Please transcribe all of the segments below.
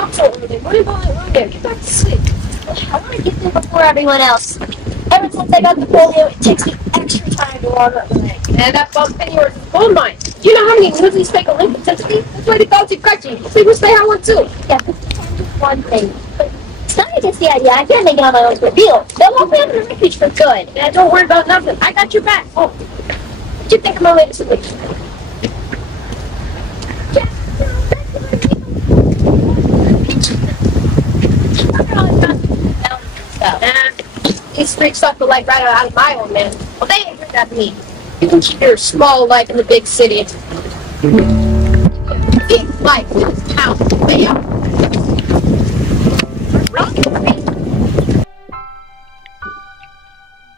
up so early. What are you going to do? Get back to sleep. I want to get there before everyone else. Ever since I got the polio, it takes me extra time to warm up my leg. And that bump in yours is gold mine. Do you know how many Newsies fake Olympics to me? That's why they called you Crutchy. So you wish they had one too. Yeah, but that's one thing. But it's not against the idea. I can't make it on my own for real. They'll lock me up in a refuge for good. And don't worry about nothing. I got your back. Oh, what do you think of my latest release? These freaks suck the life right out of my old man. Well, they ain't heard that to me. You can keep your small life in the big city. Big life in this town.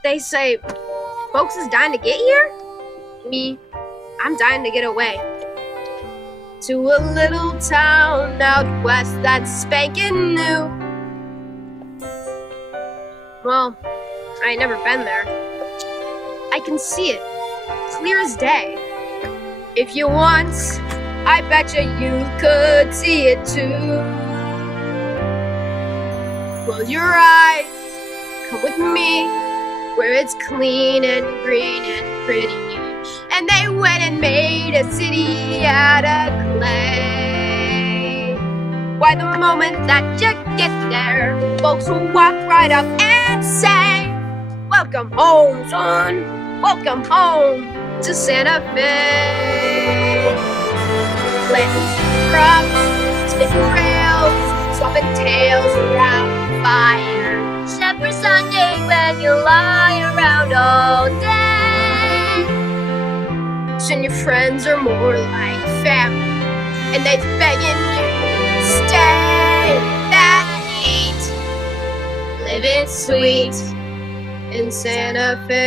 They say folks is dying to get here. Me, I'm dying to get away. To a little town out west that's spanking new. Well, I ain't never been there. I can see it, clear as day. If you want, I betcha you could see it too. Close your eyes, come with me, where it's clean and green and pretty. And they went and made a city out of clay. Why, the moment that you get there, folks will walk right up and say, welcome home, son, welcome home to Santa Fe. Planting crops, spinning rails, swapping tales around the fire. Except for Sunday when you lie around all day. And your friends are more like family, and they're begging you to stay. That ain't living sweet in Santa Fe.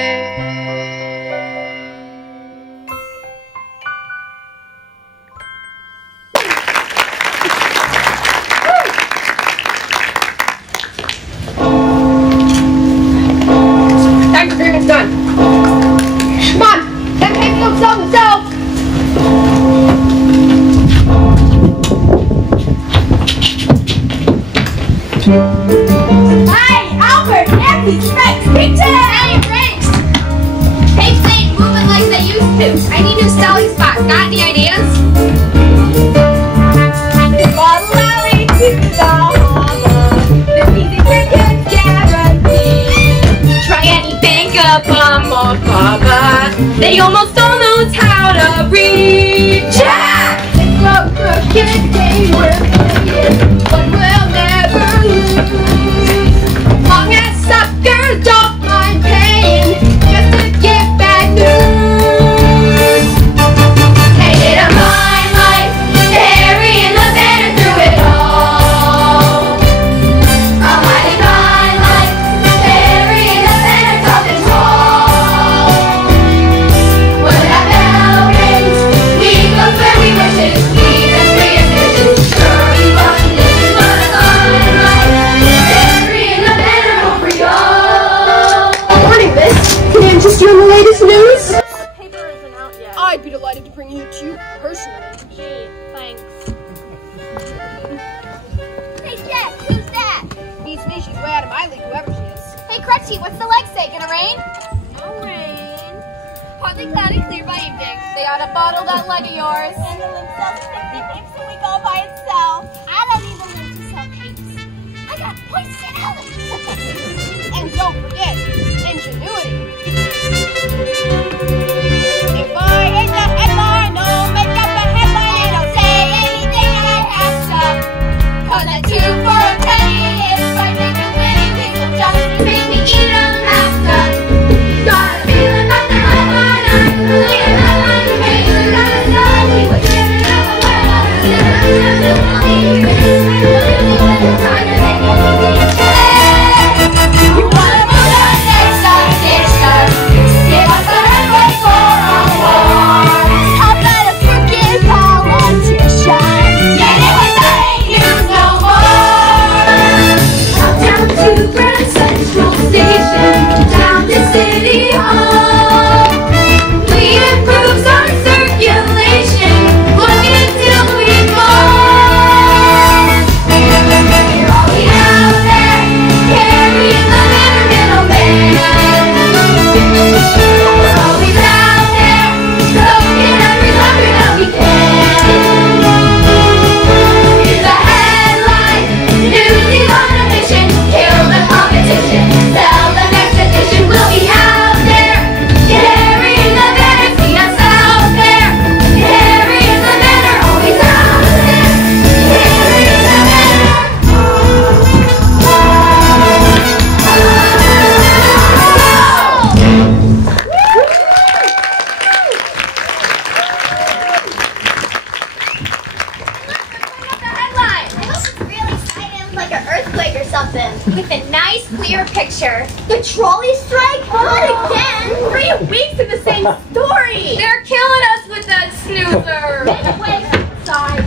Dr. Green's done. Come on. That paper don't sell themselves! Hey, Albert! Nancy! Rex! Pizza! Hey, Rex! Things ain't moving like they used to. I need a selling spot. Got any ideas? Bottle alley, pizza, the easy chicken guarantee. Try anything up on more Baba. They almost don't know how to reach. Yeah! It's a crooked game we're playing, but we'll never lose. Long as suckers don't mind paying just to get bad news. Hated a mine life, carrying the banner through it all. A mighty mine life, carrying the banner of control. When that bell rings, we go where we wish it. We as free as fishes. Sure, we want this is what a mine life, carrying the banner over y'all. Morning, miss. Can I interest you in the latest news? The paper isn't out yet. I'd be delighted to bring you to you personally. Gee, thanks. Hey, Jet, who's that? Beats me, she's way out of my league, whoever she is. Hey, Crutchy, what's the leg say? Gonna rain? No rain. Partly cloudy, clear by evening. They ought to bottle that leg of yours. And the limb sells 50 pigs a week all by itself. I don't even live to sell pigs. I got personality. And don't forget, ingenuity. If I ain't the headline, I'll make up a headline and I'll say anything I have to. 'Cause a 2 for a penny is right there with many things will just make me eat 'em after. Got a feeling that the headline I'm really a headline to me. Gotta know we would get it up and we're not gonna do money. We're trying to make it easy. You wanna move that? like an earthquake or something. With a nice, clear picture. The trolley strike? What again? 3 weeks of the same story. They're killing us with that snoozer. Wait, sorry.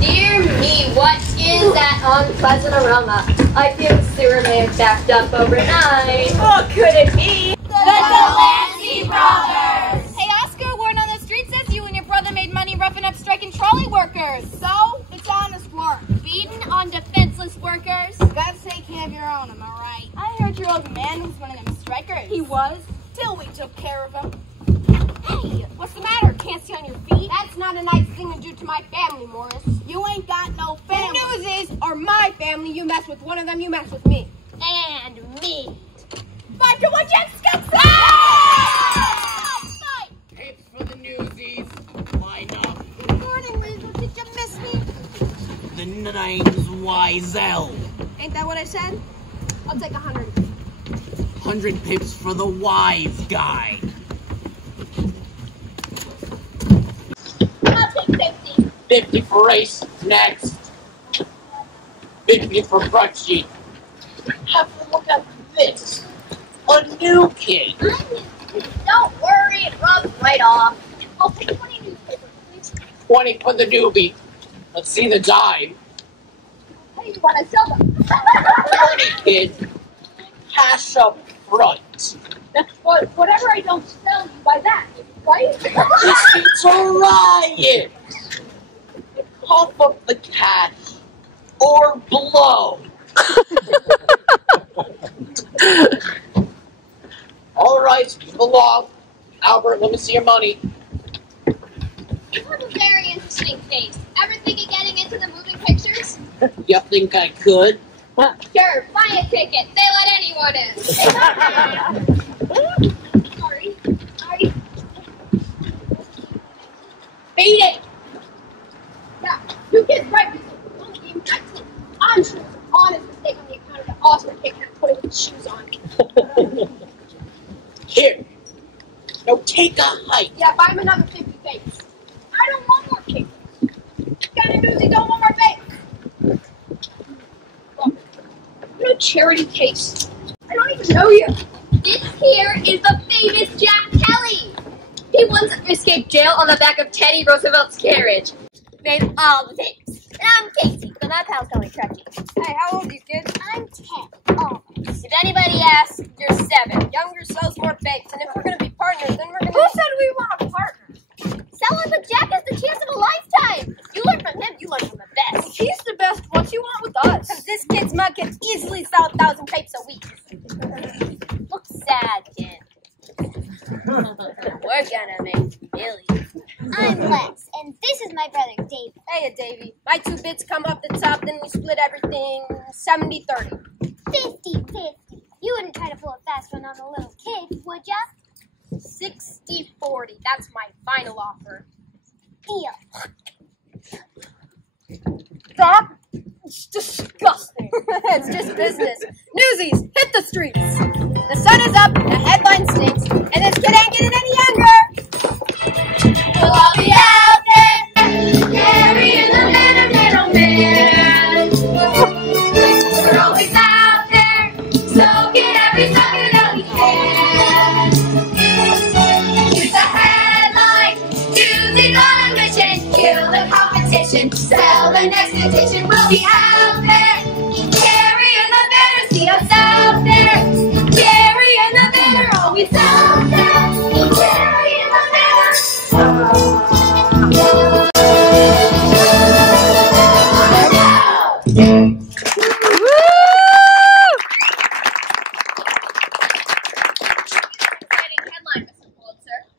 Dear me, what is that unpleasant aroma? I feel the sewer may have backed up overnight. What could it be? The Delancey Brothers. Hey Oscar, word on the street says you and your brother made money roughing up striking trolley workers. So, it's honest work. Beating on defenseless workers. Gotta take care of your own, am I right? I heard your old man was one of them strikers. He was, till we took care of him. Hey, what's the matter? Can't see on your feet? That's not a nice thing to do to my family, Morris. You ain't got no family. The Newsies are my family. You mess with one of them, you mess with me. And me. Fight to what Jets gets Fight! Pips for the Newsies. Line up. Good morning, Weasel. Did you miss me? The name's Wiesel. Ain't that what I said? I'll take 100. 100 pips for the wise guy. I'll take 50. 50 for race. Next. 50 for Brunchy. Have a look at this. A new kid. Don't worry, it rubs right off. I'll take 20 newspapers, please. 20 for the newbie. Let's see the dime. How do you want to sell them? 20, kid. Cash up front. That's whatever I don't sell, you buy that, right? It's a riot. Cough up the cash or blow. All right, people off. Albert, let me see your money. You have a very interesting taste. Ever think of getting into the moving pictures? You think I could? Sure, buy a ticket. They let anyone in. Sorry. Beat it! Yeah, you kids right with me. I'm sure it's an honest mistake on the account of the Oscar kid and putting his shoes on. Here. Now take a hike. Yeah, buy him another 50 fakes. I don't want more cakes. Got a Newsie, don't want more fakes. Look, no charity case. I don't even know you. This here is the famous Jack Kelly. He once escaped jail on the back of Teddy Roosevelt's carriage. Made all the tapes. And I'm Casey, so my pal's calling Trudgy. Hey, how old are you, kid? I'm 10. Almost. If anybody asks, you're 7. Younger sells more bakes, and if we're gonna be partners, then we're gonna. Who said we want a partner? Selling with Jack is the chance of a lifetime. You learn from him, you learn from the best. He's the best. What you want with us? Because this kid's mug can easily sell 1,000 tapes a week. Look sad, kid. We're gonna make millions. I'm Lex, and this is my brother, Dave. Hey, Davey. My 2 bits come up the top, then we split everything 70-30. 50-50. You wouldn't try to pull a fast one on a little kid, would ya? 60-40. That's my final offer. Deal. Stop. It's disgusting. It's just business. Newsies, hit the streets. The sun is up, the headline stinks, and this kid ain't getting any younger. We'll all be out there, carrying the middleman. We're always out there, soaking every sucker that we can. It's a headline, Newsies on a mission, kill the competition, sell the next edition. We'll be out there, carrying the banner, see us out there, carrying the banner, always out there, carrying the banner.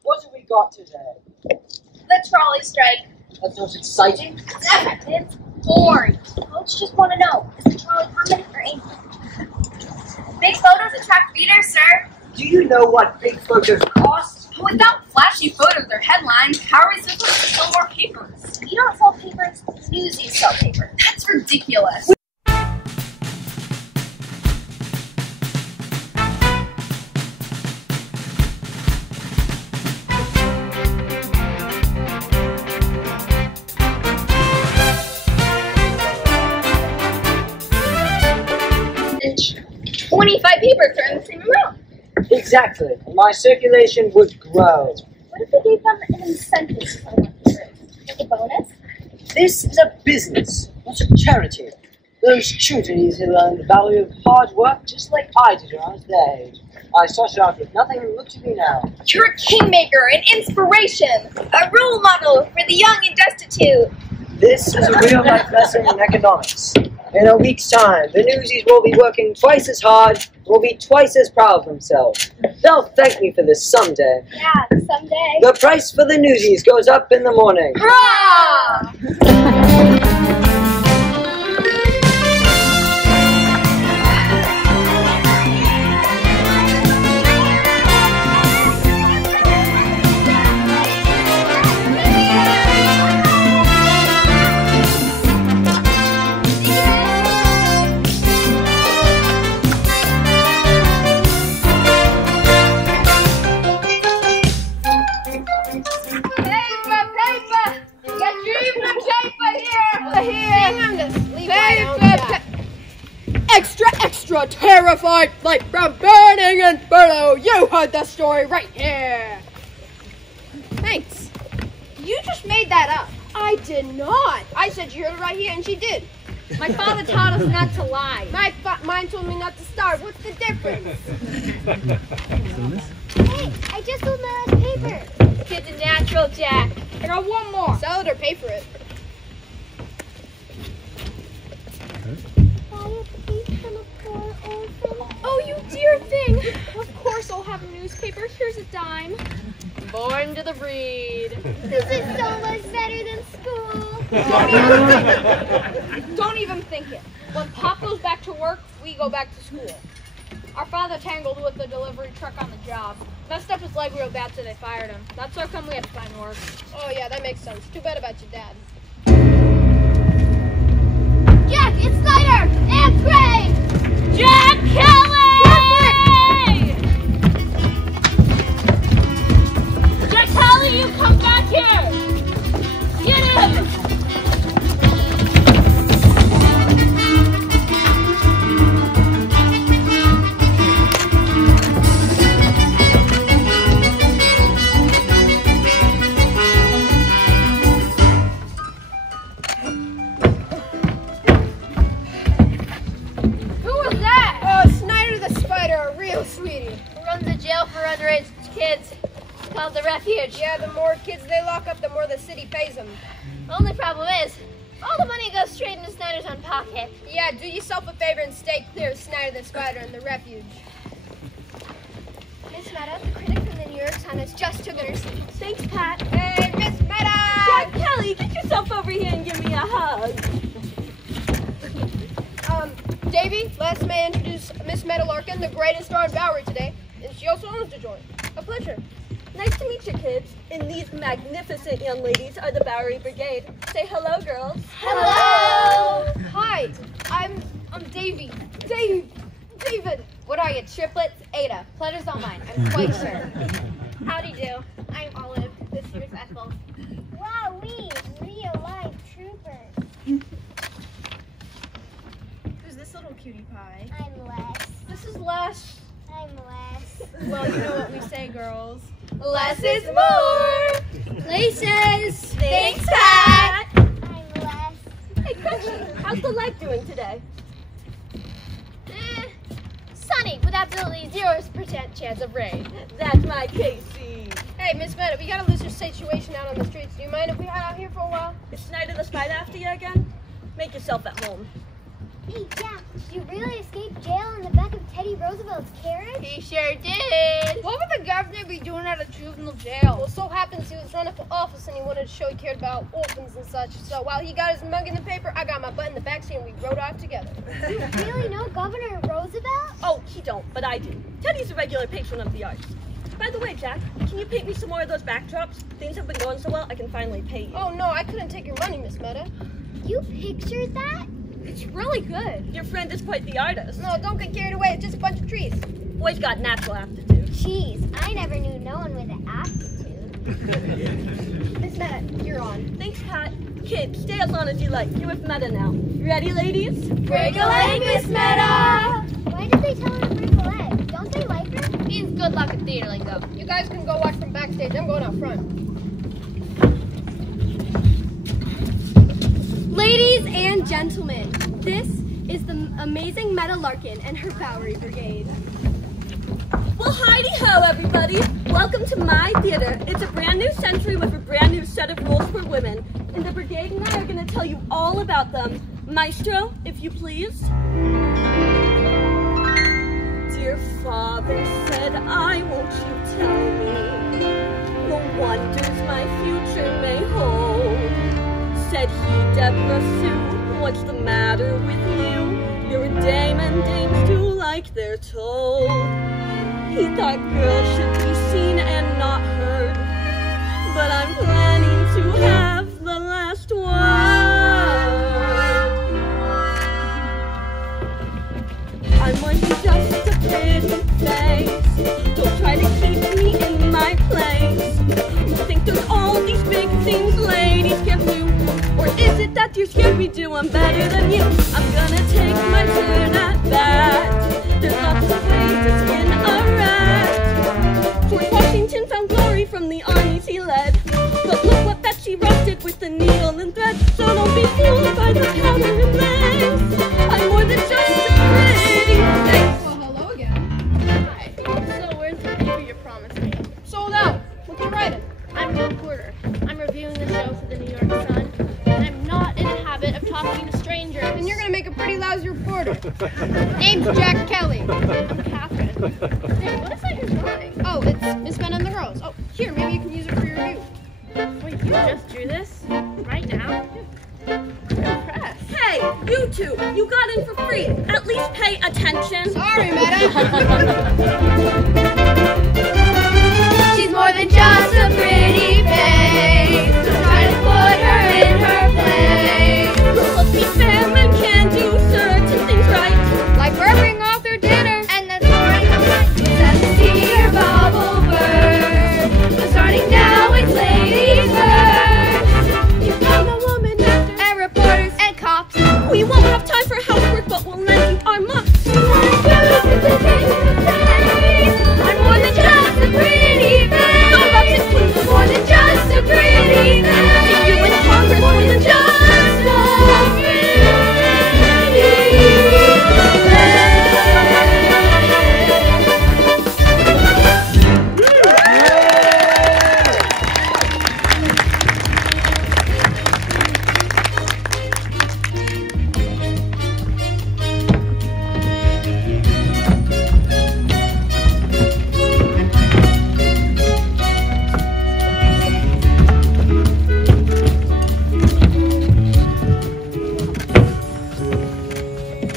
What have we got today? The trolley strike. That sounds exciting. It's boring. Folks just want to know, is the trolley permanent or ain't it? Big photos attract readers, sir. Do you know what big photos cost? Without flashy photos or headlines, how are we supposed to sell more papers? You don't sell papers, Newsies sell paper. That's ridiculous. paper turn the same amount. Exactly. My circulation would grow. What if we gave them an incentive to sell more papers? Like a bonus? This is a business, not a charity. Those children need to learn the value of hard work just like I did when I was their age. I started out with nothing and look at me now. You're a kingmaker, an inspiration, a role model for the young and destitute. This is a real-life lesson in economics. In a week's time, the Newsies will be working twice as hard, will be twice as proud of themselves. They'll thank me for this someday. Yeah, someday. The price for the Newsies goes up in the morning. Hurrah! Extra terrified, like from burning inferno. You heard the story right here. Thanks. You just made that up. I did not. I said you heard it right here, and she did. My father taught us not to lie. Mine told me not to starve. What's the difference? Hey, I just sold my last paper. Kid's a natural, Jack. I got one more. Sell it or pay for it. Oh, you dear thing. Of course I'll have a newspaper. Here's a dime. Born to the breed. This is so much better than school. Don't even think it. When Pop goes back to work, we go back to school. Our father tangled with the delivery truck on the job. Messed up his leg real bad, so they fired him. That's how come we have to find work. Oh yeah, that makes sense. Too bad about your dad. Jack, it's Snyder! And Gray! Jack Kelly! Jack Kelly, you come back here! Get him! The refuge. Yeah, the more kids they lock up, the more the city pays them. Only problem is, all the money goes straight into Snyder's own pocket. Yeah, do yourself a favor and stay clear of Snyder the Spider and the refuge. Miss Meta, the critic from the New York Times, just took her seat. Thanks, Pat. Hey, Miss Meta! Jack Kelly, get yourself over here and give me a hug. Davey, last may I introduce Miss Meta Larkin, the greatest star in Bowery today, and she also wants to join. A pleasure. Nice to meet you, kids. And these magnificent young ladies are the Bowery Brigade. Say hello, girls. Hello! Hi, I'm Davey. David. What are you, triplets? Ada. Pleasure's all mine. I'm quite sure. Howdy do. I'm Olive, this year's Ethel. Wow, we real life troopers. Who's this little cutie pie? I'm Les. This is Les. I'm Les. Well, you know what we say, girls. Less is more. Places. Thanks, Pat. I'm Les. Hey, Crunchy, how's the leg doing today? Sunny, with absolutely 0% chance of rain. That's my Casey. Hey, Miss Meta, we got a looser situation out on the streets. Do you mind if we hide out here for a while? Is Snyder the Spider after you again? Make yourself at home. Hey, Jack, did you really escape jail in the back of Teddy Roosevelt's carriage? He sure did. What would the governor be doing at a juvenile jail? Well, so happens he was running for office and he wanted to show he cared about orphans and such. So while he got his mug in the paper, I got my butt in the backseat and we rode off together. You really know Governor Roosevelt? Oh, he don't, but I do. Teddy's a regular patron of the arts. By the way, Jack, can you paint me some more of those backdrops? Things have been going so well, I can finally pay you. Oh, no, I couldn't take your money, Miss Meta. You pictured that? It's really good. Your friend is quite the artist. No, don't get carried away. It's just a bunch of trees. Boy's got natural aptitude. Jeez, I never knew no one with an aptitude. Miss Meta, you're on. Thanks, Pat. Kid, stay as long as you like. You're with Meta now. Ready, ladies? Break a leg, Miss Meta. Why did they tell her to break a leg? Don't they like her? Means good luck at theater lingo. You guys can go watch from backstage. I'm going out front. Ladies and gentlemen, this is the amazing Meta Larkin and her Bowery Brigade. Well, hidey-ho, everybody. Welcome to my theater. It's a brand new century with a brand new set of rules for women. And the brigade and I are going to tell you all about them. Maestro, if you please. Dear father said, I won't you tell me the wonders my future may hold. Said he, Deborah Sue, what's the matter with you? You're a dame and dames do like they're told. He thought girls should be seen and not heard, but I'm planning to have the last word. I'm more than just a pretty face. Don't try to keep me in my place. You think there's all these big things ladies can do, or is it that you're scared we do? I'm better than you. I'm gonna take my turn at bat. There's lots of ways to skin a rat. George Washington found glory from the armies he led, but look what Betsy Ross did with the needle and thread. So don't be fooled by the powder and lace. I'm more than just a pretty face. Well, hello again. Hi. So, where's the paper you promised me? Sold out. What you writing? I'm a reporter. I'm reviewing the show for the New York Sun, and I'm not in the habit of talking to strangers. Then you're gonna make a pretty lousy reporter. Name's Jack Kelly. I'm Catherine. Hey, what is that you're drawing? Oh, it's Miss Men and the Girls. Oh, here, maybe you can use it for your review. Wait, you just drew this? Right now? I'm impressed. Hey, you two, you got in for free. At least pay attention. Sorry, Meta. She's more than just a pretty face. Don't try to put her in her place. Let's be fair, men can do certain things right. Like burping off their dinner. And that's boring. Let me see your bubble burst. But starting now, it's ladies first. You found a woman after. And reporters and cops. We won't have time for housework, but we'll lend you our muffs. I'm more than just a pretty face. More than just a pretty face. You in Congress, more than just a pretty face.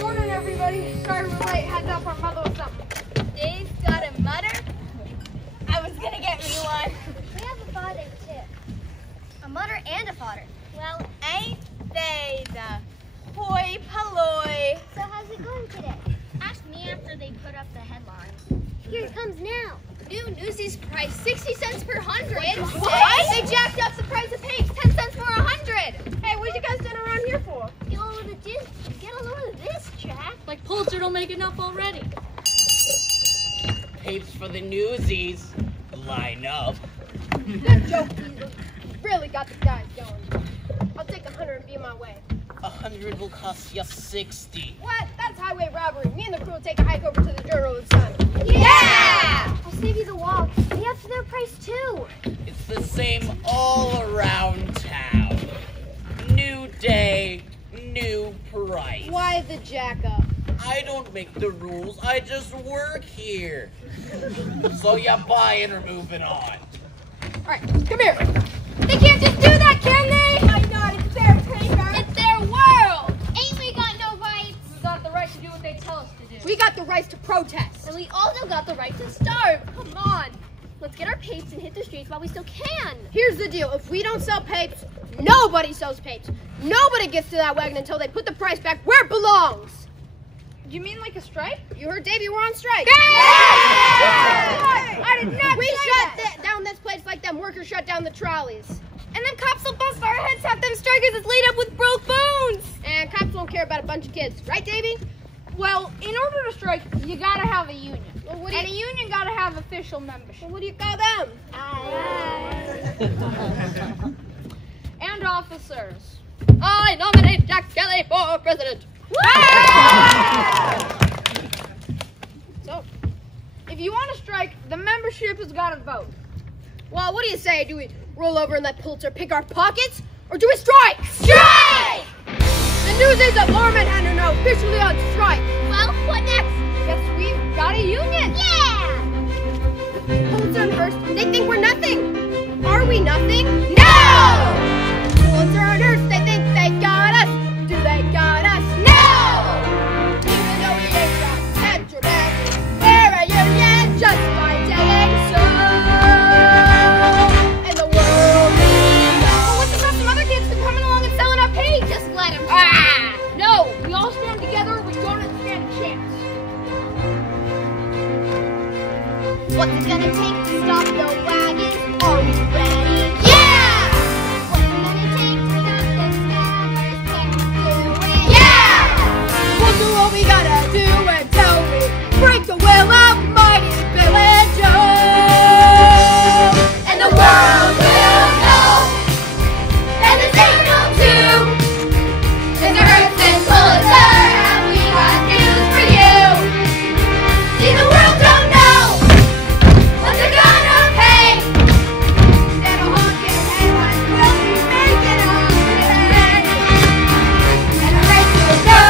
Morning, everybody. Sorry we're late. Had to help our mother with something. Dave's got a mutter. I was gonna get me one. We have a fodder too. A mutter and a fodder. Well, ain't they the hoi polloi? So how's it going today? Ask me after they put up the headlines. Here it comes now. New Newsies price 60 cents per 100. What? They jacked up the price of papes 10 cents for 100. Hey, what you guys doing around here for? Get a load of this, Jack. Like Pulitzer don't make enough already. Papes for the Newsies. Line up. Good joke, Diesel. Really got the guys going. I'll take 100 and be on my way. 100 will cost you 60. What? That's highway robbery. Me and the crew will take a hike over to the Journal of the Sun. Yeah! I'll save you the walk. We have their price too. It's the same all around town. New day, new price. Why the jack up? I don't make the rules, I just work here. So you buying or moving on? Alright, come here. They can't just do that, can they? Why not? It's their paper. It's their world. Ain't we got no rights? We got the right to do what they tell us to do. We got the right to protest. And we also got the right to starve. Come on. Let's get our papes and hit the streets while we still can. Here's the deal. If we don't sell papes, nobody sells papes. Nobody gets to that wagon until they put the price back where it belongs. You mean like a strike? You heard Davey, we're on strike. Yeah! I did not We shut down this place like them workers shut down the trolleys. And then cops will bust our heads, have them strikers that's laid up with broke bones. And cops won't care about a bunch of kids. Right, Davey? Well, in order to strike, you gotta have a union. Well, and a union gotta have official membership. Well, what do you call them? And officers. I nominate Jack Kelly for president. So, if you want to strike, the membership has got to vote. Well, what do you say? Do we roll over and let Pulitzer pick our pockets? Or do we strike? Strike! The Newsies of Lorman are now officially on strike. Well, what next? Guess we've got a union. Yeah! Pulitzer and Hearst, they think we're nothing. Are we nothing? No! Pulitzer and Hearst, they think they got us. Do they got us? No! Even though we ain't got patronage, they're a union just by saying so. And the world needs us. Well, what's about some other kids coming along and selling up hay? Just let him. No, we all stand together, we don't stand a chance. What's it gonna take to stop the wagons? Are we ready? Yeah! What's it gonna take to stop the scammers? Can we do it? Yeah! We'll do what we gotta do until we break the will of mighty Bill and Joe. And the world will know. And the state will too. Mr. Hearst and Pulitzer, have we got news for you? See, the world don't know what they're gonna pay. Instead of honking headlines, we'll be making a holiday. And the race will go.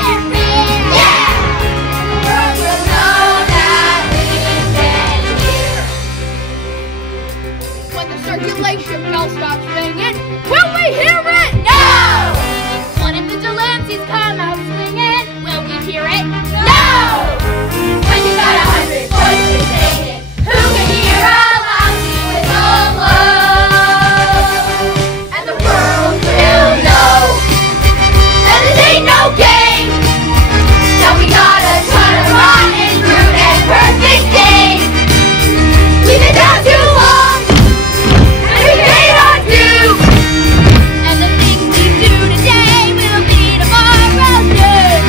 They're real. Yeah! And the world will know that we've been here. When the circulation bell stops ringing, will we hear it? No! What if the Delancey's come out swinging? Will we hear it? No! When you got 100 voices singing, who can hear a lousy whistle blow? And the world will know that this ain't no game. Now we got a ton of rotten fruit and perfect days. We've been down too long, and we paid our dues. And the things we do today will be tomorrow's news.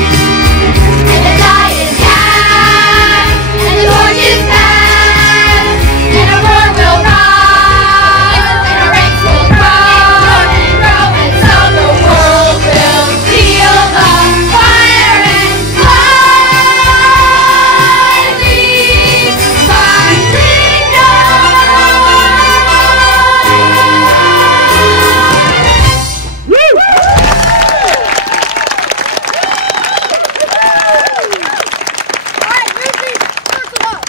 And the tide is cast, and the torch is passed, and our roar will rise, and our ranks will grow and grow, and so the world will feel the fire and finally Alright, Newsies, first of all,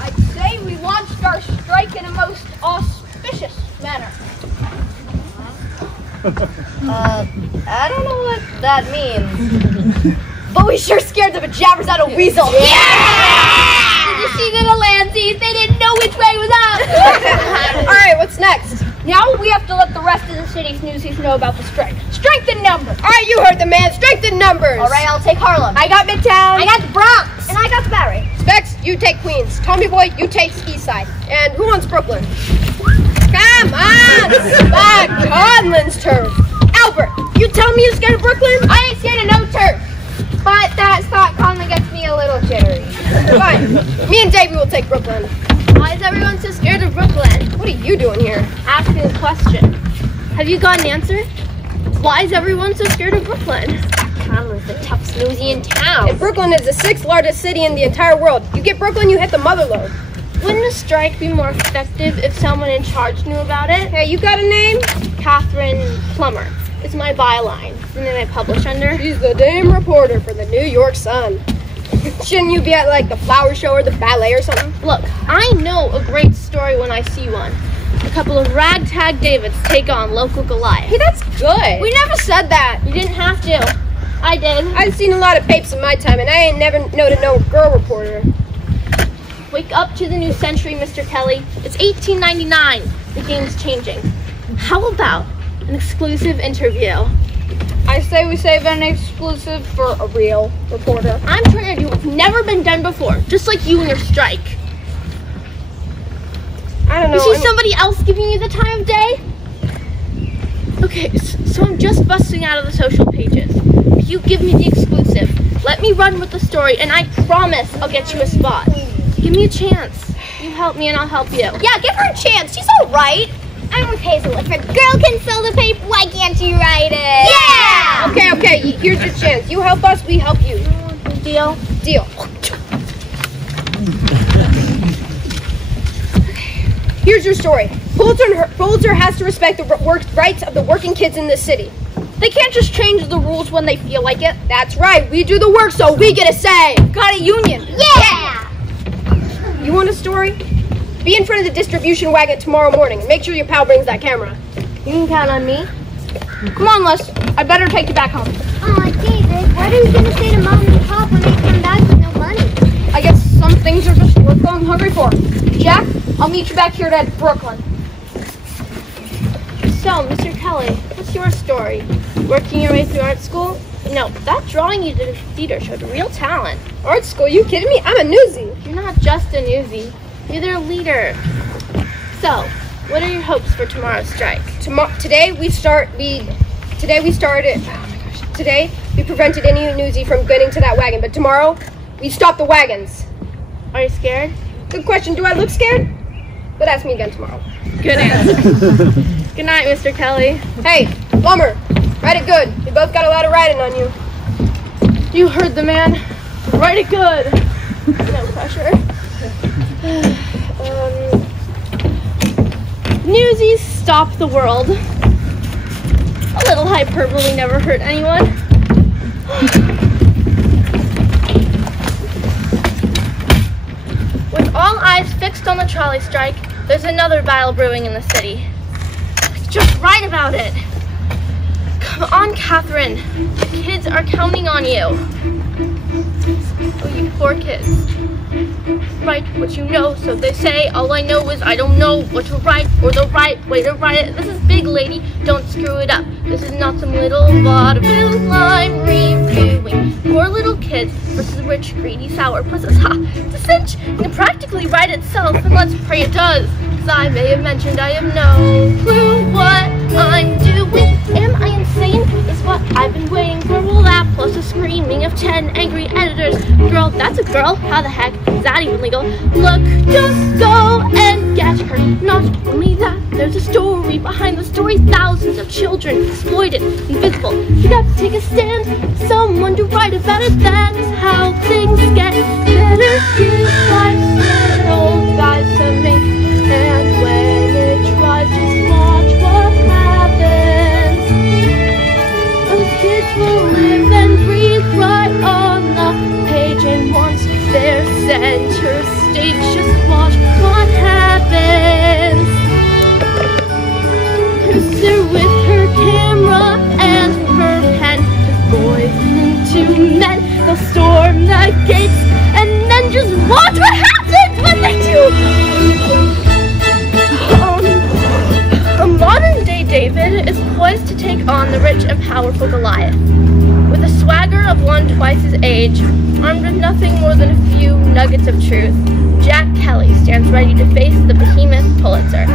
I'd say we launched our strike in a most auspicious manner. I don't know what that means. But we sure scared the bejabbers out of weasel. Did you see the Delancey's? They didn't know which way was up. alright, what's next? Now we have to let the rest of the city's newsies know about the strike. Strength in numbers. Alright, you heard the man. Strength in numbers. Alright, I'll take Harlem. I got Midtown. I got the Bronx. And I got the Barry. Specs, you take Queens. Tommy Boy, you take East Side. And who wants Brooklyn? Come on! Spot Conlon's turf. Albert, you tell me you're scared of Brooklyn? I ain't scared of no turf. But that Scott Conlon gets me a little jittery. Fine. Me and Davey will take Brooklyn. Why is everyone so scared of Brooklyn? What are you doing here? Asking a question. Have you got an answer? Why is everyone so scared of Brooklyn? Conlon's the toughest newsie in town. And Brooklyn is the 6th largest city in the entire world. You get Brooklyn, you hit the mother lode. Wouldn't a strike be more effective if someone in charge knew about it? Hey, you got a name? Catherine Plummer. It's my byline. The name I publish under. She's the dame reporter for the New York Sun. Shouldn't you be at like the flower show or the ballet or something? Look, I know a great story when I see one. A couple of ragtag Davids take on local Goliath. Hey, that's good. We never said that. You didn't have to. I did. I've seen a lot of papes in my time, and I ain't never known to know a girl reporter. Wake up to the new century, Mr. Kelly. It's 1899. The game's changing. How about an exclusive interview? I say we save an exclusive for a real reporter. I'm trying to do what's never been done before, just like you and your strike. I don't know. You see somebody else giving you the time of day? Okay. Okay, so I'm just busting out of the social pages. If you give me the exclusive, let me run with the story, and I promise I'll get you a spot. Give me a chance. You help me and I'll help you. Yeah, give her a chance. She's all right. I'm with Hazel. If a girl can sell the paper, why can't she write it? Yeah! Okay, here's your chance. You help us, we help you. Deal? Deal. Here's your story. Pulitzer has to respect the rights of the working kids in this city. They can't just change the rules when they feel like it. That's right. We do the work, so we get a say. Got a union. Yeah! You want a story? Be in front of the distribution wagon tomorrow morning. Make sure your pal brings that camera. You can count on me. Come on, Les. I better take you back home. Aw, David, what are you gonna say to Mom and Pop when they come back with no money? I guess some things are just worth going hungry for. Jack, I'll meet you back here at Brooklyn. So, Mr. Kelly, what's your story? Working your way through art school? No, that drawing you did in theater showed real talent. Art school? You kidding me? I'm a newsie. You're not just a newsie. You're their leader. So, what are your hopes for tomorrow's strike? Today we prevented any newsie from getting to that wagon, but tomorrow we stop the wagons. Are you scared? Good question. Do I look scared? But ask me again tomorrow. Good answer. Good night, Mr. Kelly. Hey, Plumber, write it good. We both got a lot of writing on you. You heard the man. Write it good. No pressure. Newsies stop the world. A little hyperbole never hurt anyone. With all eyes fixed on the trolley strike, there's another battle brewing in the city. Just write about it. Come on, Catherine. The kids are counting on you. Oh, you poor kids. Write what you know, so they say. All I know is I don't know what to write or the right way to write it. This is big, lady. Don't screw it up. This is not some little vaudeville I'm reviewing. Poor little kids versus rich, greedy sourpusses. Ha! To cinch and practically write itself, and let's pray it does. As I may have mentioned, I have no clue what I'm doing. Am I insane? Is what I've been waiting for. Well, that plus the screaming of 10 angry editors. Girl, that's a girl. How the heck is that even legal? Look, just go and get her. Not only that, there's a story behind the story. Thousands of children exploited, invisible. You got to take a stand. Someone to write about it. That's how things get better. Give life old guys to make. And when it tries, just watch what happens. Those kids will live and breathe right on the page, and once they're center stage, just watch what happens. Producer with her camera and her pen, boys into men, they'll storm the gates, and then just watch what happens when they do. A modern-day David is poised to take on the rich and powerful Goliath. With a swagger of one twice his age, armed with nothing more than a few nuggets of truth, Jack Kelly stands ready to face the behemoth Pulitzer.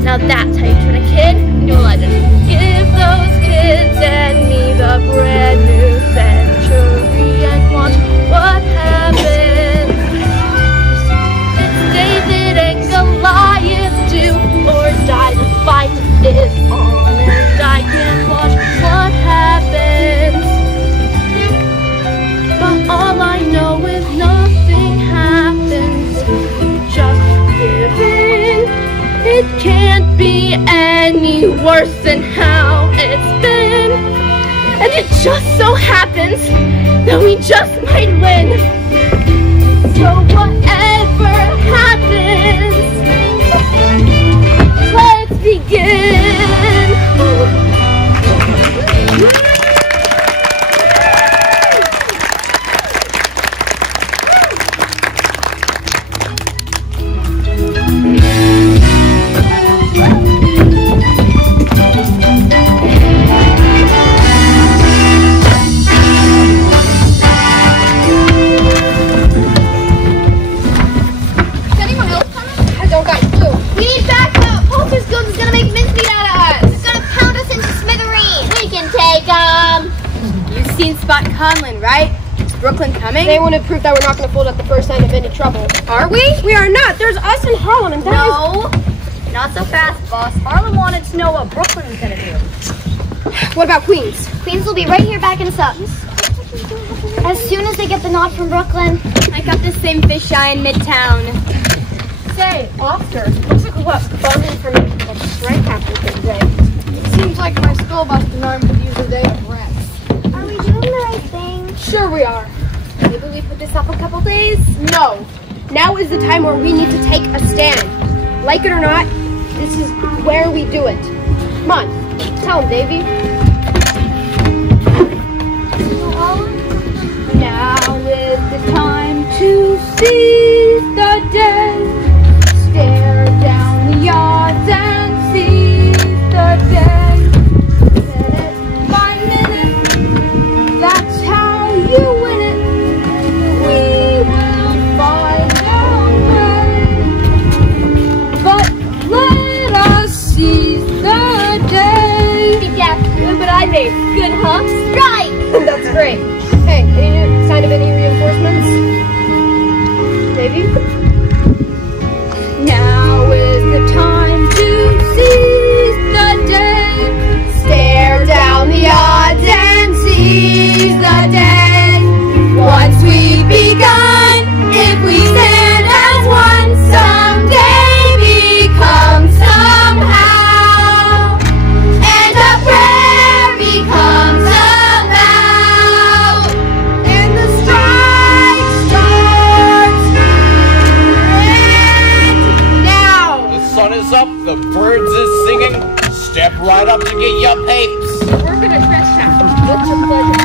Now that's how you turn a kid into a legend. Give those kids and me the brand new century and watch what happens. It's David and Goliath, do or die. The fight is on and I can't watch what happens. But all I know is nothing happens. Just giving. It can't be any worse than how it's been. And it just so happens that we just might win. So whatever happens, let's begin. We need backup! Pulitzer Schools is gonna make mincemeat out of us! got Conlon, right? Is Brooklyn coming? They want to prove that we're not going to fold at the first sign of any trouble. Are we? We are not. There's us in Harlem, and that No, not so fast, boss. Harlem wanted to know what Brooklyn's gonna do. What about Queens? Queens will be right here back in Sutton's. As soon as they get the nod from Brooklyn. I got the same fisheye in Midtown. Say, Oscar, looks like we got bummed information about the strike happening today. It seems like my school bus designed could use a day of rest. Are we doing the right thing? Sure we are. Maybe we put this off a couple days? No. Now is the time where we need to take a stand. Like it or not, this is where we do it. Come on, tell him, Davey. Now is the time to seize the day. Stare down the odds and seize the day. Minute by minute, that's how you win it. We will find a way, but let us seize the day. Yeah, but I made good, huh? Right! That's great. Hey, any sign of any reinforcements? Davey? Now is the time to seize the day. Stare down the odds and seize the day. Once we've begun, if we stand as one, someday become somehow, and a prayer becomes a vow, and the strike starts Now! The sun is up, the birds is singing. Step right up to get your papes. We're gonna trespass. What's your pleasure?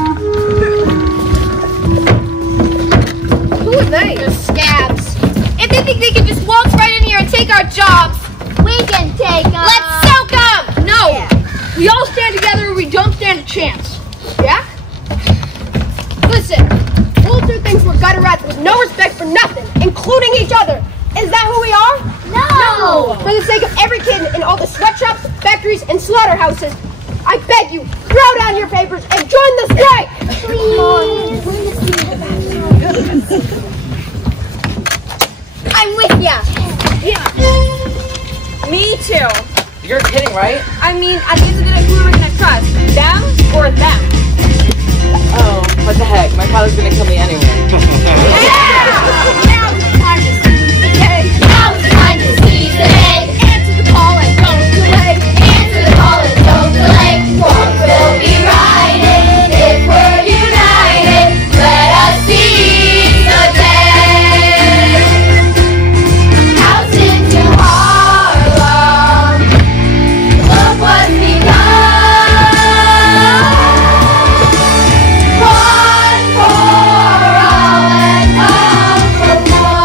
Who are they? They're scabs. If they think they can just waltz right in here and take our jobs, We can take them. let's soak them! No! We all stand together or we don't stand a chance. Jack? Listen, Walter thinks we're gutter rats with no respect for nothing, including each other. Is that who we are? No! For the sake of every kid in all the sweatshops, factories, and slaughterhouses, I beg you, throw down your papers and join the strike! I'm with ya. Me too. You're kidding, right? I mean, at the end of the day, who are we gonna trust? Them or them? Oh, what the heck? My father's gonna kill me anyway. Now is the time to seize the day. Now is the time to seize the day. Answer the call and don't delay. Answer the call and don't delay. What will be righted if we're united? Let us seize the day. House into Harlem. Look what's begun. One for all and all for one.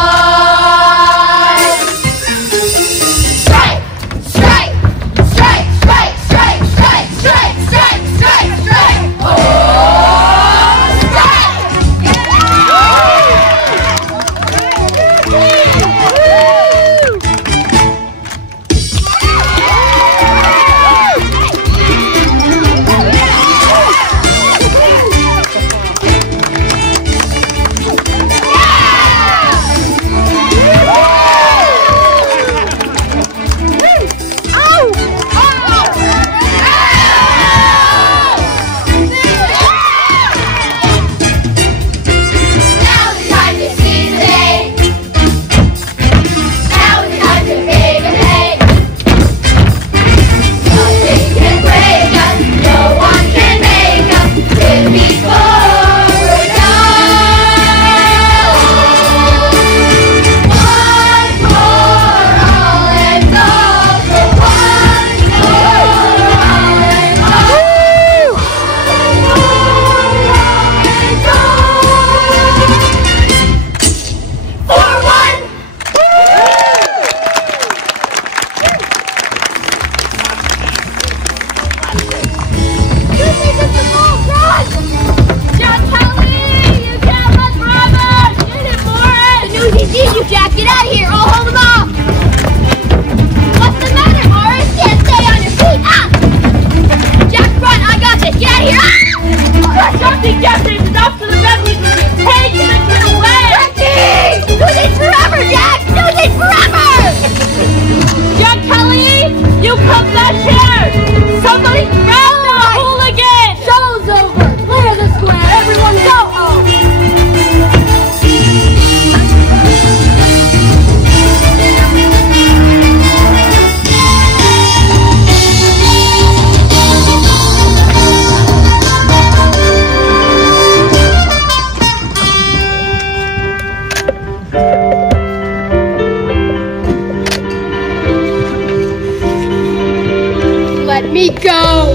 go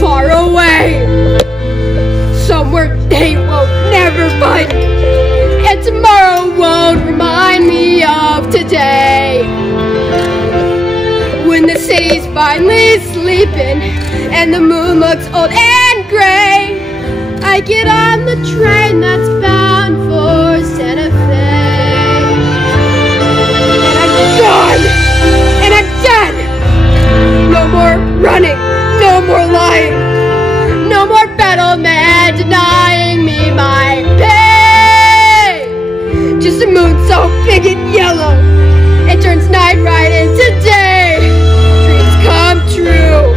far away, somewhere they won't never find me, and tomorrow won't remind me of today. When the city's finally sleeping and the moon looks old and gray, I get on the train that's bound for Santa Fe. And I'm gone! And I'm done! No more running, no more lying, no more battle man denying me my pay. Just a moon so big and yellow, it turns night right into day. Dreams come true,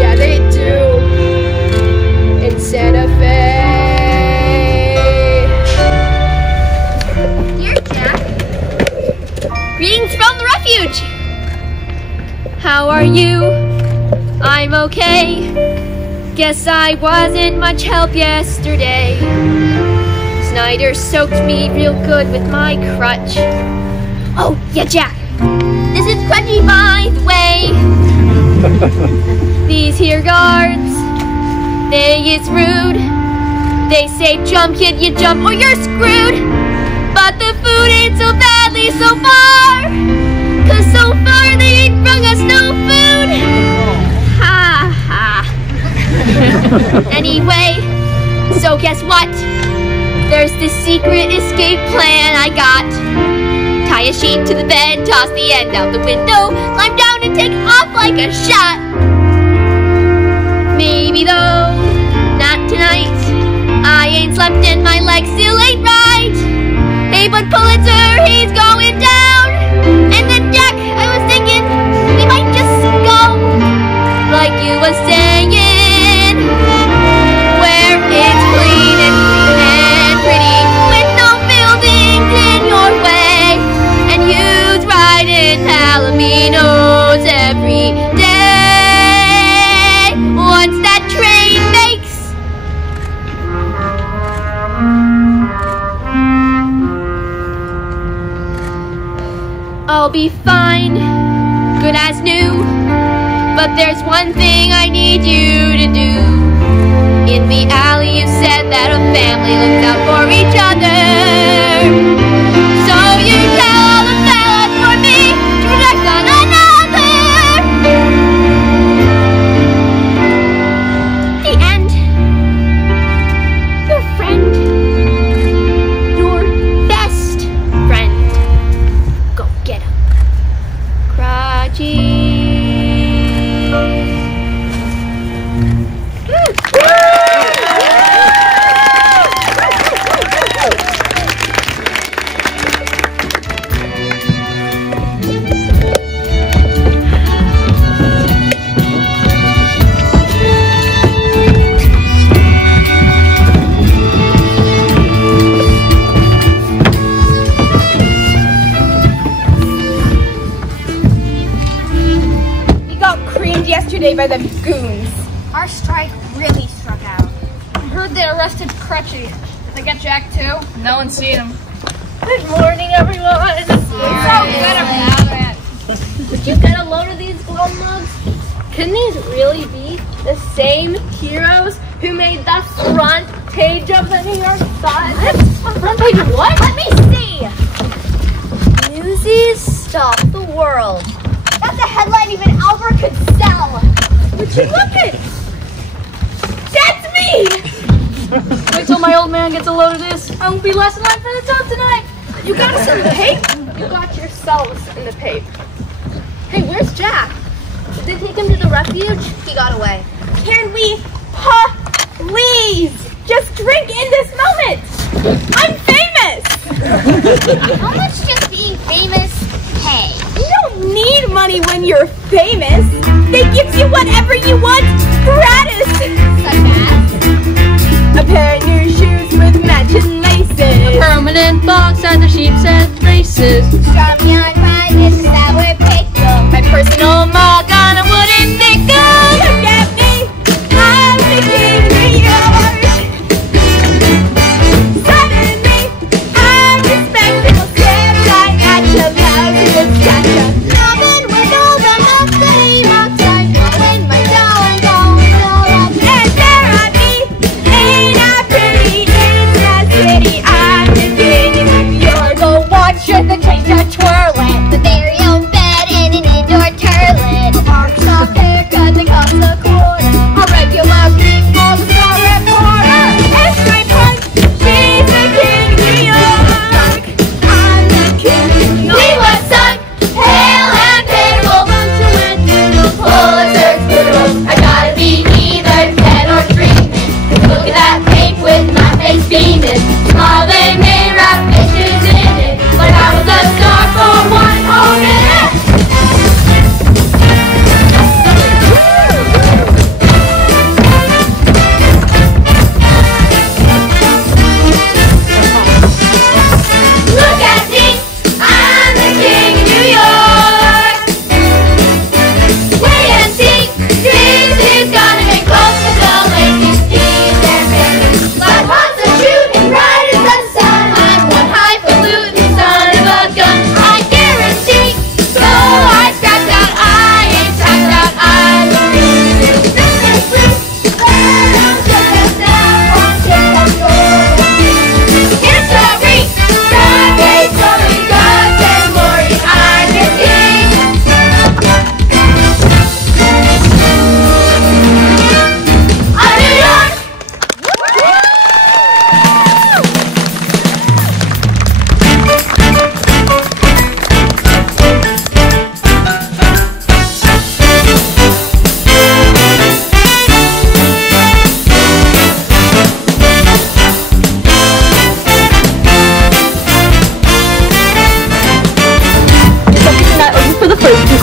yeah they do, in Santa Fe. Dear Jack, greetings from the refuge. How are you? I'm okay. Guess I wasn't much help yesterday. Snyder soaked me real good with my crutch. Oh, yeah, Jack. This is Crutchy, by the way. These here guards, they is rude. They say jump, kid, you jump or you're screwed. But the food ain't so badly so far, 'cause so far they ain't brung us no food. Ha ha. Anyway, so guess what? There's this secret escape plan I got. Tie a sheet to the bed, toss the end out the window, climb down and take off like a shot. Maybe though, not tonight. I ain't slept and my legs still ain't right. Hey, but Pulitzer, he's going down. And then Jack, I was thinking, we might just go, like you was saying, where it's clean and pretty, with no buildings in your way, and you's riding Palominos every day. Once that train makes I'll be fine, good as new. But there's one thing I need you to do. In the alley you said that a family looks out for each other. So you tell all the fellas for me to protect one another. The end. Your friend. Your best friend. Go get him. Crotchy. Yesterday by them goons. Our strike really struck out. I heard they arrested Crutchy. Did they get Jack too? No one's seen him. Good morning, everyone. Did you get a load of these glow mugs? Can these really be the same heroes who made the front page of the New York Times? What? Front page of what? Let me see. Newsies stop the world. That's a headline even Albert could sell. Would you look at? That's me! Wait till my old man gets a load of this. I won't be less in line for the top tonight. You got us in the paper? You got yourselves in the paper. Hey, where's Jack? Did they take him to the refuge? He got away. Can we please just drink in this moment? I'm famous! How much does being famous pay? You don't need money when you're famous. They give you whatever you want gratis. Such as? A pair of new shoes with matching laces. A permanent box and the sheep's head braces. Strawberry on pie, this is our pickle. My personal mug on a wooden nickel. Look at me, I'm thinking New York. Suddenly, I'm respectable. Stare right at your loud with gotcha. Loving with all the love that he outside.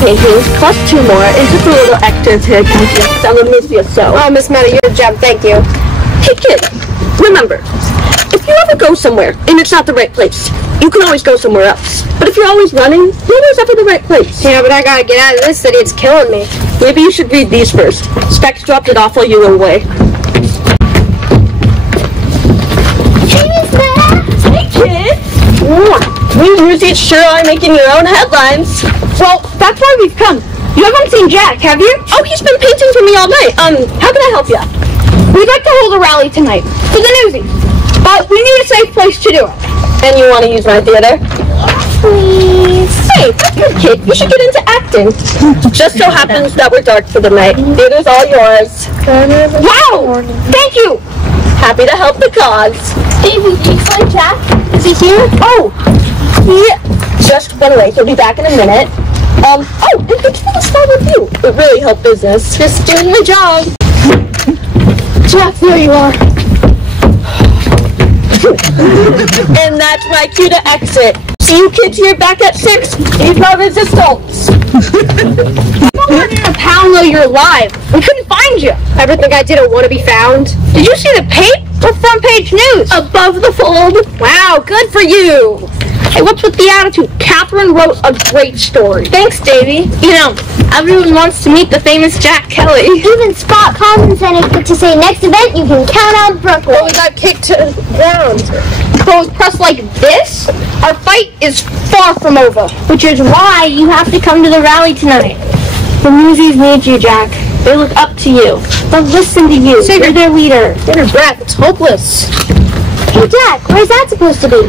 paintings, plus 2 more, and just a little extra to keep you. I will miss you so. Oh, Miss Maddie, you're a gem. Thank you. Hey kid, remember, if you ever go somewhere and it's not the right place, you can always go somewhere else. But if you're always running, nowhere's ever the right place. Yeah, but I gotta get out of this city. It's killing me. Maybe you should read these first. Specs dropped it off while you were away. Hey kids! You Newsies sure are making your own headlines. Well, that's why we've come. You haven't seen Jack, have you? Oh, he's been painting for me all night. How can I help you? We'd like to hold a rally tonight for the Newsies, but we need a safe place to do it. And you want to use my theater? Please. Hey, that's good, kid. You should get into acting. Just so happens that we're dark for the night. Theater's all yours. Wow! Thank you! Happy to help the cause. Davey, do you find Jack? Is he here? Oh, he just went away. He'll be back in a minute. Oh, and thanks for the small review. It really helped business. Just doing my job. Jack, there you are. And that's my cue to exit. See you kids here back at 6. These are resistance. We're in a pound though you're alive. We couldn't find you. Ever think I didn't want to be found? Did you see the paper or front page news? Above the fold. Wow, good for you. Hey, what's with the attitude? Catherine wrote a great story. Thanks, Davey. You know, everyone wants to meet the famous Jack Kelly. Even Spot Collins said it to say next event you can count on Brooklyn. Well, we got kicked to the ground. Clothes pressed like this? Our fight is far from over. Which is why you have to come to the rally tonight. The Newsies need you, Jack. They look up to you. They'll listen to you. You're their leader. Get her breath. It's hopeless. Hey Jack, where's that supposed to be?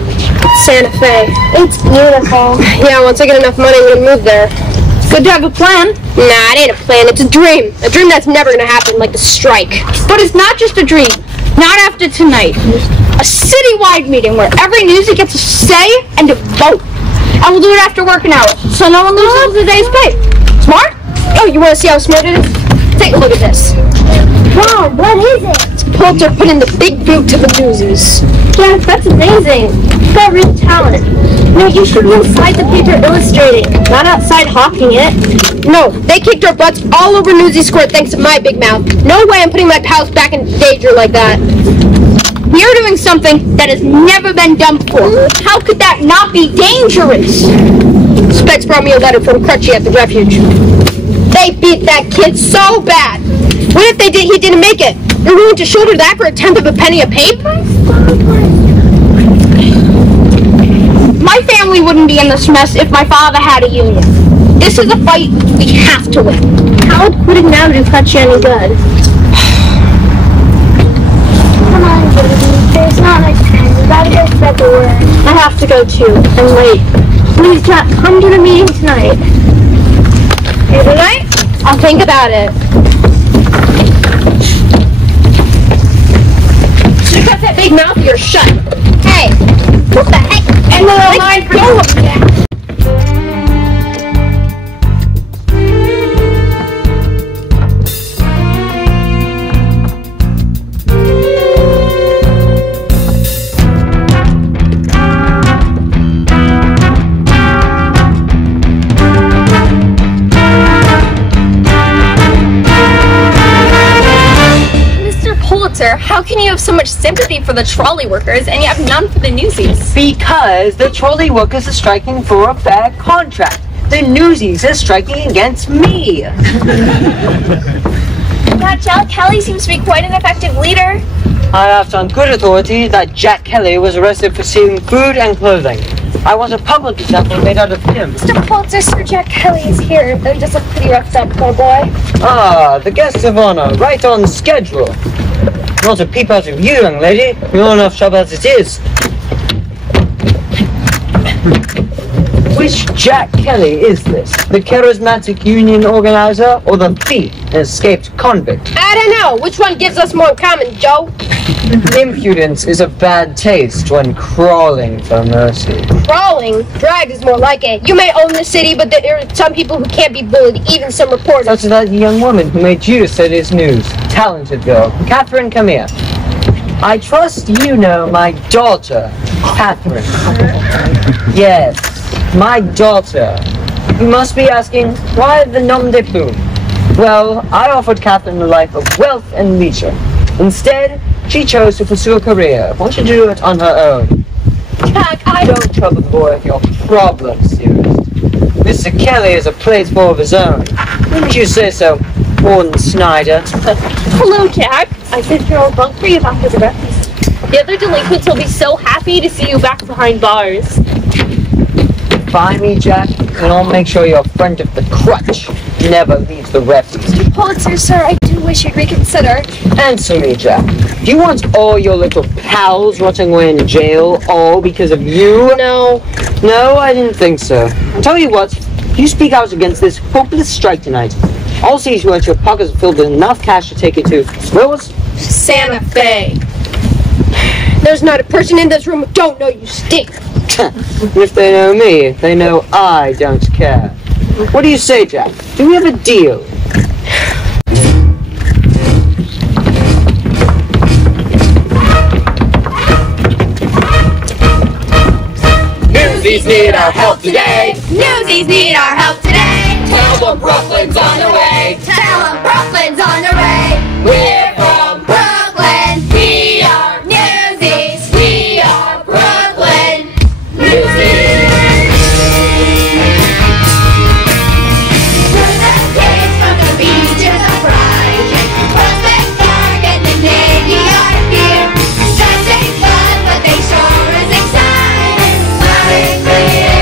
Santa Fe. It's beautiful. Yeah, once I get enough money, I'm gonna move there. Good to have a plan. Nah, it ain't a plan. It's a dream. A dream that's never gonna happen, like the strike. But it's not just a dream. Not after tonight. A citywide meeting where every newsie gets a say and a vote. And we'll do it after working hours, so no one loses a day's pay. Smart? Oh, you wanna see how smart it is? Take a look at this. Wow, what is it? Pulitzer put in the big boot to the Newsies. Jack, that's amazing. You've got real talent. No, you should be inside the paper illustrating, not outside hawking it. No, they kicked our butts all over Newsy Square thanks to my big mouth. No way I'm putting my pals back in danger like that. You're doing something that has never been done before. How could that not be dangerous? Specs brought me a letter from Crutchy at the refuge. They beat that kid so bad. What if he didn't make it? You're willing to shoulder that for a tenth of a penny a paper? My family wouldn't be in this mess if my father had a union. This is a fight we have to win. How would quitting now do Crutchy any good? Come on, baby. There's not much time. We gotta go spread the word. I have to go too, and wait. Please, Jack, come to the meeting tonight. Here tonight? I'll think about it. You got that big mouth of yours shut. Hey, what the heck? And the line for you. How can you have so much sympathy for the trolley workers and you have none for the Newsies? Because the trolley workers are striking for a fair contract. The Newsies are striking against me. That Jack Kelly seems to be quite an effective leader. I have on good authority that Jack Kelly was arrested for stealing food and clothing. I want a public example made out of him. Mr. Pulitzer, Sir Jack Kelly is here. They just look pretty roughed up, poor boy. Ah, the guest of honor, right on schedule. Not a peep out of you, young lady. You're enough trouble as it is. Which Jack Kelly is this? The charismatic union organizer or the thief and escaped convict? I don't know. Which one gives us more in common, Joe? Impudence is a bad taste when crawling for mercy. Crawling? Drag is more like it. You may own the city, but there are some people who can't be bullied, even some reporters. Such as that young woman who made you City's news. Talented girl. Catherine, come here. I trust you know my daughter, Catherine. Yes, my daughter. You must be asking, why the nom de plume? Well, I offered Catherine a life of wealth and leisure. Instead, she chose to pursue a career, wanted to do it on her own. Jack, Don't trouble the boy with your problems, dearest. Mr. Kelly has a place full of his own. Wouldn't you say so, Warden Snyder? Hello, Jack. I said you're all bunk for you after the breakfast. The other delinquents will be so happy to see you back behind bars. Find me, Jack, and I'll make sure your friend of the crutch never leaves the refuse. Pulitzer, sir, I do wish you'd reconsider. Answer me, Jack. Do you want all your little pals rotting away in jail, all because of you? No. No, I didn't think so. I'll tell you what, if you speak out against this hopeless strike tonight, I'll see to it your pockets are filled with enough cash to take you to, where was? Santa Fe. There's not a person in this room who don't know you stink. If they know me, they know I don't care. What do you say, Jack? Do we have a deal? Newsies need our help today. Newsies need our help today. Tell them Brooklyn's on their way. Tell them Brooklyn's on their way. We're from Brooklyn. We are Newsies. We are Brooklyn. Newsies. We're the kids from the beaches of Pride. Prospect Park and the Navy Yard here. Such ain't fun, but they sure is exciting. Loud and clear.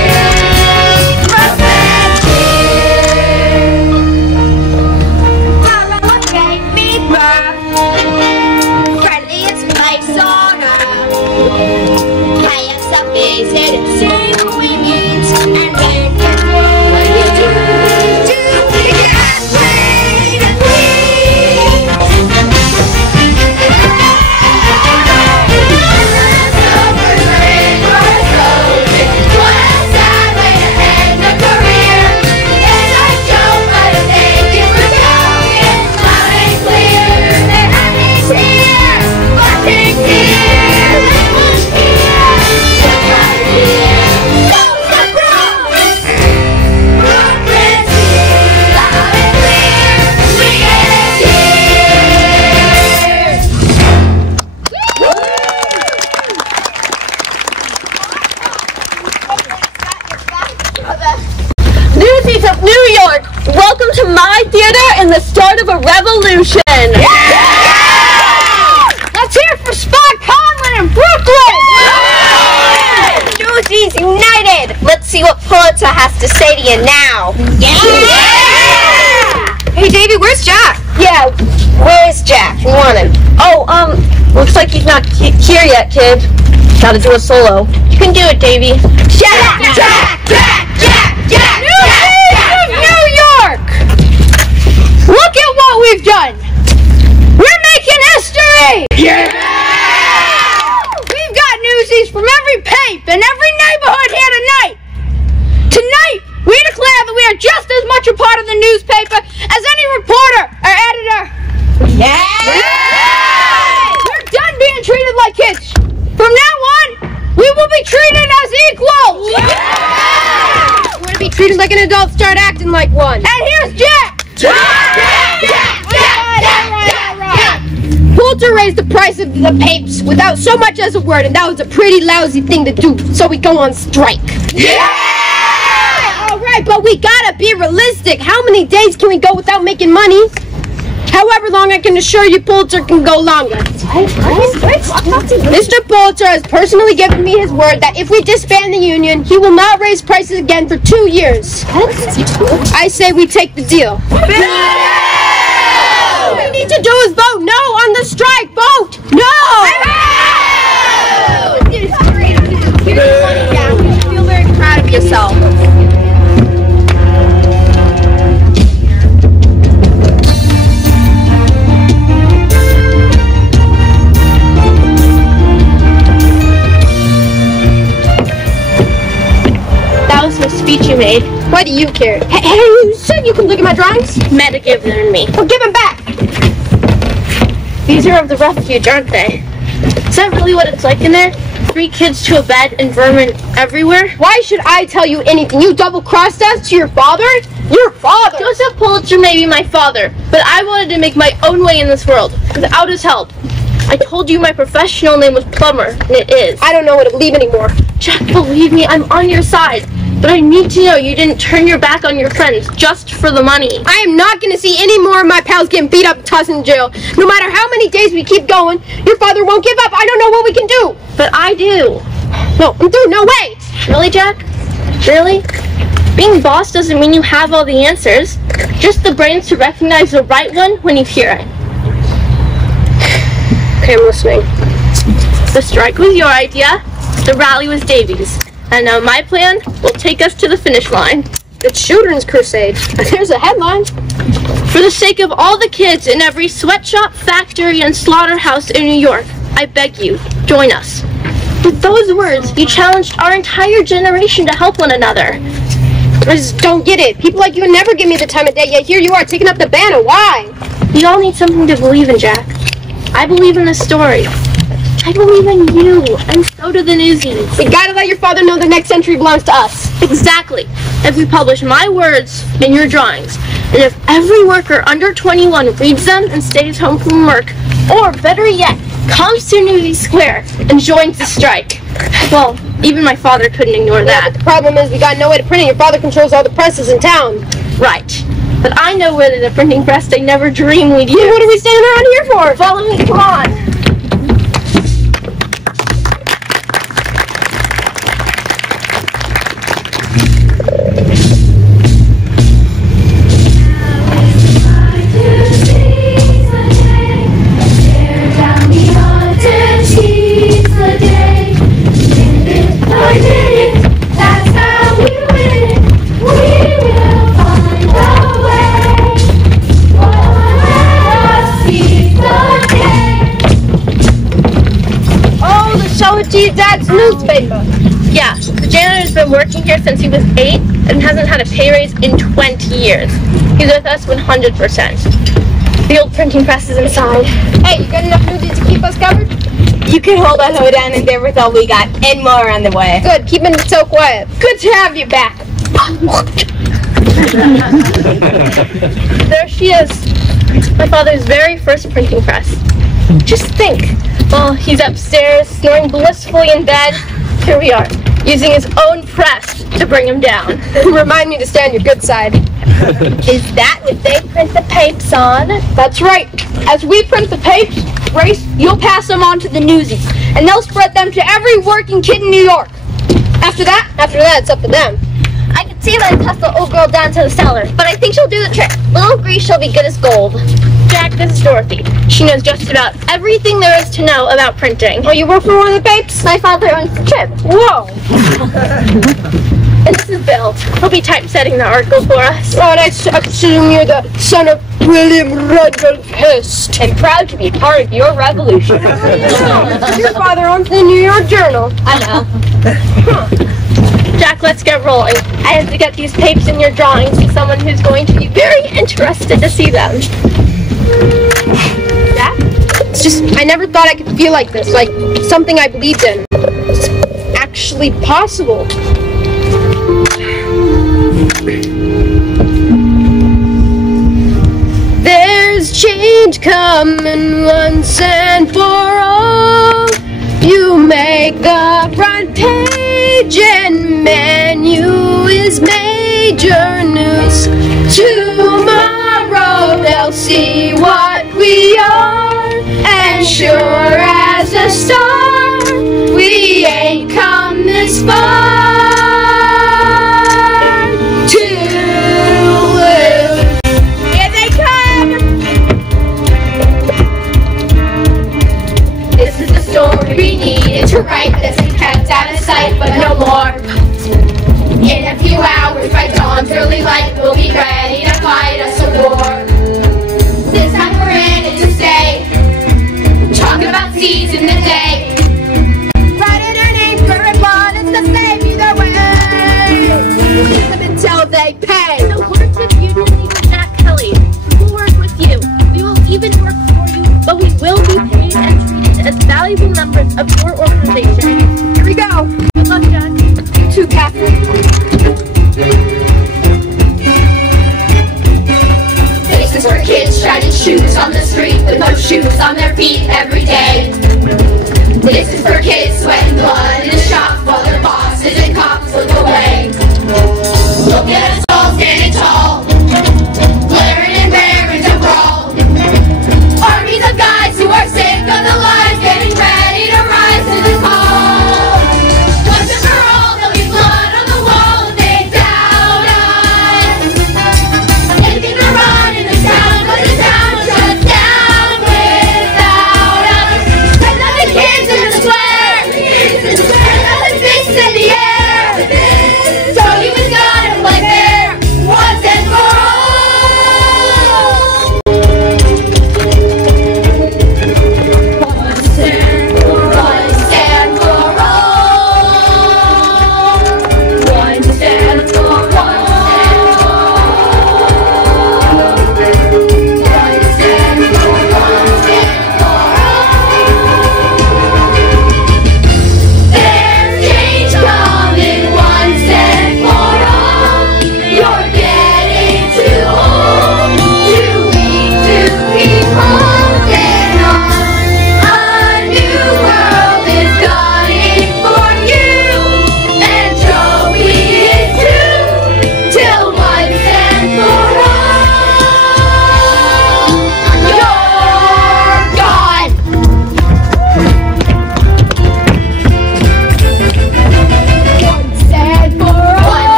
Prospect here. Harrow gave me rough. Friendliest place on earth. High up some is here to see who we meet. And when you do, we get paid and Newsies of New York, welcome to my theater and the start of a revolution. Let's hear it for Spot Conlon in Brooklyn. Newsies United. Let's see what Pulitzer has to say to you now. Hey, Davey, where's Jack? Yeah, where's Jack? We want him. Oh, looks like he's not here yet, kid. Gotta do a solo. You can do it, Davey. Jack! Newsies of New York! Look at what we've done! We're making history! Yeah! We've got newsies from every pape and every neighborhood here tonight! Tonight, we declare that we are just as much a part of the newspaper as any reporter or editor! We're done being treated like kids! From now on, we will be treated as equals! We're gonna be treated like an adult, start acting like one. And here's Jack! Pulitzer raised the price of the papes without so much as a word, and that was a pretty lousy thing to do, so we go on strike. Alright, but we gotta be realistic. How many days can we go without making money? However long, I can assure you Pulitzer can go longer. Mr. Pulitzer has personally given me his word that if we disband the union, he will not raise prices again for 2 years. I say we take the deal. All we need to do is vote no on the strike. Vote no! Here's your money down. You should feel very proud of yourself. The speech you made. Why do you care? Hey, you said you could look at my drawings? Meta give them to me. Well, give them back. These are of the refuge, aren't they? Is that really what it's like in there? 3 kids to a bed and vermin everywhere? Why should I tell you anything? You double-crossed us to your father? Your father! Joseph Pulitzer may be my father, but I wanted to make my own way in this world, without his help. I told you my professional name was Plumber, and it is. I don't know what to believe anymore. Jack, believe me, I'm on your side. But I need to know you didn't turn your back on your friends just for the money. I am not going to see any more of my pals getting beat up and tossed in jail. No matter how many days we keep going, your father won't give up. I don't know what we can do. But I do. No, I'm through. No way. Really, Jack? Really? Being boss doesn't mean you have all the answers. Just the brains to recognize the right one when you hear it. Okay, I'm listening. The strike was your idea. The rally was Davy's. And now my plan will take us to the finish line. The Children's Crusade. There's a headline. For the sake of all the kids in every sweatshop, factory, and slaughterhouse in New York, I beg you, join us. With those words, you challenged our entire generation to help one another. I just don't get it. People like you never give me the time of day, yet here you are taking up the banner. Why? We all need something to believe in, Jack. I believe in this story. I believe in you, and so do the Newsies. We gotta let your father know the next century belongs to us. Exactly. If we publish my words in your drawings, and if every worker under 21 reads them and stays home from work, or better yet, comes to Newsies Square and joins the strike. Well, even my father couldn't ignore that. But the problem is we got no way to print it. Your father controls all the presses in town. Right. But I know where there's a printing press they never dreamed we'd use. What are we standing around here for? Follow me, come on. Dad's newspaper. Yeah, the janitor's been working here since he was 8 and hasn't had a pay raise in 20 years. He's with us 100%. The old printing press is inside. Hey, you got enough Newsies to keep us covered? You can hold our hoe down in there with all we got and more on the way. Good, keeping it so quiet. Good to have you back. There she is. My father's very first printing press. Just think. While he's upstairs, snoring blissfully in bed, here we are, using his own press to bring him down. Remind me to stay on your good side. Is that what they print the papes on? That's right. As we print the papes, Grace, you'll pass them on to the Newsies, and they'll spread them to every working kid in New York. After that, it's up to them. I could see that toss the old girl down to the cellar, but I think she'll do the trick. Little Grease shall be good as gold. Jack, this is Dorothy. She knows just about everything there is to know about printing. Oh, you work for one of the papes? My father owns the Trib. Whoa! And this is Bill. He'll be typesetting the article for us. Oh, and I assume you're the son of William Rudolph Hearst. And proud to be part of your revolution. Your father owns the New York Journal. I know. Jack, let's get rolling. I have to get these papes in your drawings to someone who's going to be very interested to see them. Jack? It's just, I never thought I could feel like this, like something I believed in. It's actually possible. There's change coming once and for all. You make the front page and menu is major news. Tomorrow they'll see what we are, and sure as a star, we ain't come this far. To lose. Here they come. This is the story we needed to write. This is kept out of sight, but no more. In a few hours, by dawn's early light, we'll be ready to fight us a war. This time we're in it to stay. Talk about seizing the day. Writing an anchor and blood, it's the same either way. Use them until they pay. The words of Union Leader Jack Kelly. We'll work with you. We will even work for you, but we will be paid and treated as valuable members of your organization.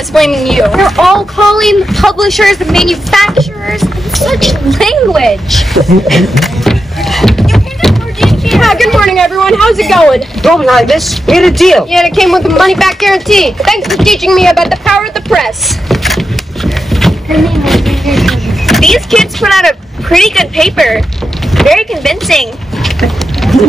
that's blaming you. They're all calling the publishers, the manufacturers, such language. Hi, good morning, everyone. How's it going? Don't hide this. We had a deal. Yeah, it came with a money-back guarantee. Thanks for teaching me about the power of the press. These kids put out a pretty good paper. Very convincing.